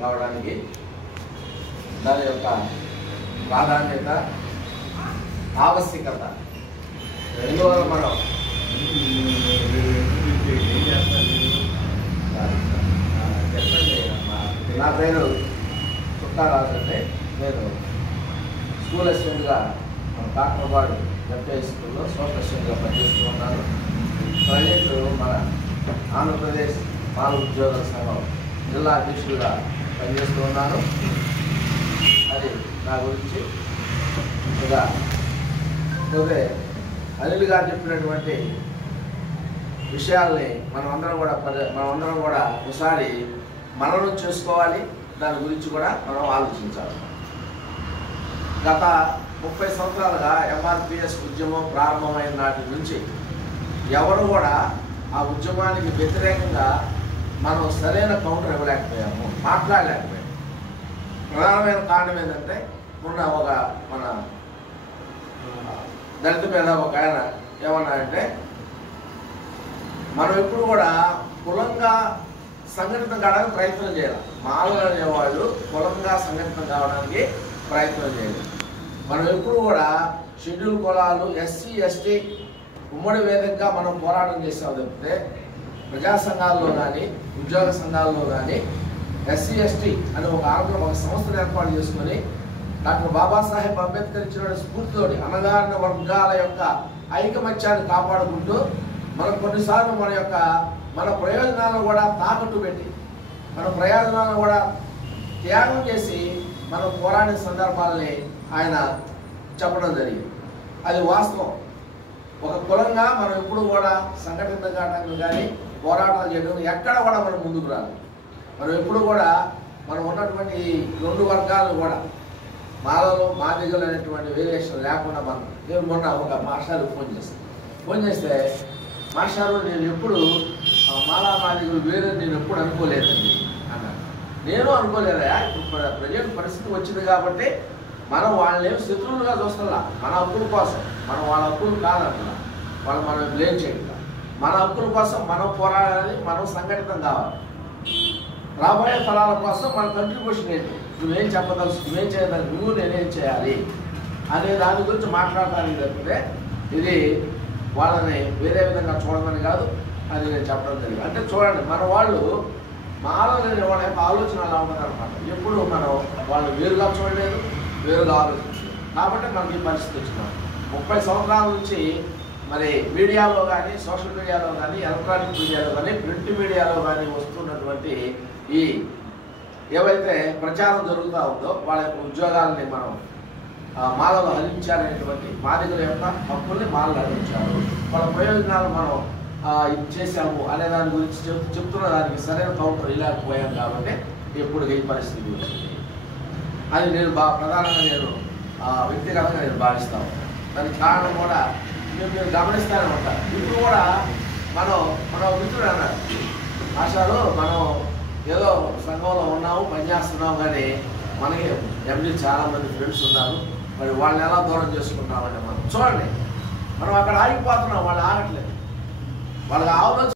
కావడానికి దాని యొక్క ప్రాధాన్యత ఆవశ్యకత ఎందువల్ల మనం నా పేరు చుక్కారాజు అండి. నేను స్కూల్ అసిస్టెంట్గా మన కాకరపాడు ఎంపీఐ స్కూల్లో సోషల్ అసిస్టెంట్గా పనిచేస్తూ ఉన్నాను. ప్రజెంట్ మన ఆంధ్రప్రదేశ్ బాల ఉద్యోగుల సంఘం జిల్లా అధ్యక్షుడిగా పనిచేస్తూ ఉన్నాను. అది నా గురించి ఇంకా పోతే అనిల్ గారు చెప్పినటువంటి విషయాల్ని మనమందరం కూడా ఒకసారి మననం చేసుకోవాలి. దాని గురించి కూడా మనం ఆలోచించాలి. గత 30 సంవత్సరాలుగా ఎంఆర్పిఎస్ ఉద్యమం ప్రారంభమైన నాటి నుంచి ఎవరు కూడా ఆ ఉద్యమానికి వ్యతిరేకంగా మనం సరైన కౌంటర్ ఇవ్వలేకపోయాము, మాట్లాడలేకపోయాము. ప్రధానమైన కారణం ఏంటంటే మన దళిత మీద ఒక ఆయన ఏమన్నాడంటే, మనం ఎప్పుడు కూడా కులంగా సంఘటితం కావడానికి ప్రయత్నం చేయాలి. మాలలు అనేవాళ్ళు కులంగా సంఘటితం కావడానికి ప్రయత్నం చేయాలి. మనం ఎప్పుడు కూడా షెడ్యూల్ కులాలు ఎస్సీ ఎస్టీ ఉమ్మడి వేదికగా మనం పోరాటం చేసాం తప్పితే ప్రజా సంఘాల్లో కానీ ఉద్యోగ సంఘాల్లో కానీ ఎస్సీ ఎస్టీ అని ఒక సంస్థను ఏర్పాటు చేసుకొని డాక్టర్ బాబాసాహెబ్ అంబేద్కర్ ఇచ్చిన స్ఫూర్తితోటి అణగారిన వర్గాల యొక్క ఐకమత్యాన్ని కాపాడుకుంటూ మనం కొన్నిసార్లు మన ప్రయోజనాలను కూడా తాకట్టు పెట్టి మన ప్రయోజనాలను కూడా త్యాగం చేసి మనం పోరాడిన సందర్భాలని ఆయన చెప్పడం జరిగింది. అది వాస్తవం. ఒక కులంగా మనం ఎప్పుడు కూడా సంఘటితం కావడానికి కానీ పోరాటాలు చేయడం ఎక్కడ కూడా మనం ముందుకు రాదు. మనం ఎప్పుడు కూడా మనం ఉన్నటువంటి 2 వర్గాలను కూడా మాలలు మాదిగలు అనేటువంటి వేరియేషన్ లేకుండా నేను మొన్న ఒక మాస్టర్కి ఫోన్ చేస్తే మాస్టారు నేను ఎప్పుడు మాలా మాదిగలు వేరే నేను ఎప్పుడు అనుకోలేదండి అన్నాను. నేను అనుకోలేదా, ఇప్పుడు ప్రజెంట్ పరిస్థితి వచ్చింది కాబట్టి మనం వాళ్ళని శత్రువులుగా చూస్తున్నా. మన హక్కుల కోసం మనం వాళ్ళ హక్కులు కాదంటున్నా, మనం బ్లేమ్ చేయకుండా మన హక్కుల కోసం మనం పోరాడాలి, మనం సంఘటితం కావాలి. రాబోయే ఫలాల కోసం మన కంట్రిబ్యూషన్ ఏంటి, నువ్వేం చెప్పదలుచు, నువ్వేం చేయగలరు, నువ్వు నేనేం చేయాలి అనే దాని గురించి మాట్లాడటానికి తప్పితే ఇది వాళ్ళని వేరే విధంగా చూడమని కాదు. అది నేను చెప్పడం జరిగింది. అంటే చూడండి, మన వాళ్ళు మాలలేని వాళ్ళ యొక్క ఆలోచన అలా ఉంటుందన్నమాట. ఎప్పుడు మనం వాళ్ళు వేరుగా చూడలేదు, వేరుగా ఆలోచించలేదు. కాబట్టి మనకి ఈ పరిస్థితి వచ్చినాం. 30 సంవత్సరాల నుంచి మరి మీడియాలో కానీ సోషల్ మీడియాలో కానీ ఎలక్ట్రానిక్ మీడియాలో కానీ ప్రింట్ మీడియాలో కానీ వస్తున్నటువంటి ఈ ఏవైతే ప్రచారం జరుగుతూ ఉందో వాళ్ళ యొక్క ఉద్యోగాలని మనం మాలలు హరించాలనేటువంటి మాదిగల యొక్క హక్కుల్ని మాలలు హరించారు, వాళ్ళ ప్రయోజనాలు మనం ఇది చేశాము అనే దాని గురించి చెప్తున్న దానికి సరైన కౌంటర్ ఇలాకపోయాం కాబట్టి ఎప్పుడు ఈ పరిస్థితి వచ్చింది. అది నేను ప్రధానంగా వ్యక్తిగతంగా నేను భావిస్తాను. దానికి కారణం కూడా మీరు గమనిస్తూనే ఉంటారు. ఇప్పుడు కూడా మన మిత్రుడు అన్నారు, ఆశాలు మనం ఏదో సంఘంలో ఉన్నాము పనిచేస్తున్నాము కానీ మనకి ఎండి చాలామంది ఫ్రెండ్స్ ఉన్నారు, మరి వాళ్ళని ఎలా దూరం చేసుకుంటామంటే మనం చూడండి, మనం అక్కడ ఆగిపోతున్నాం, వాళ్ళు ఆగట్లేదు. వాళ్ళకి ఆలోచన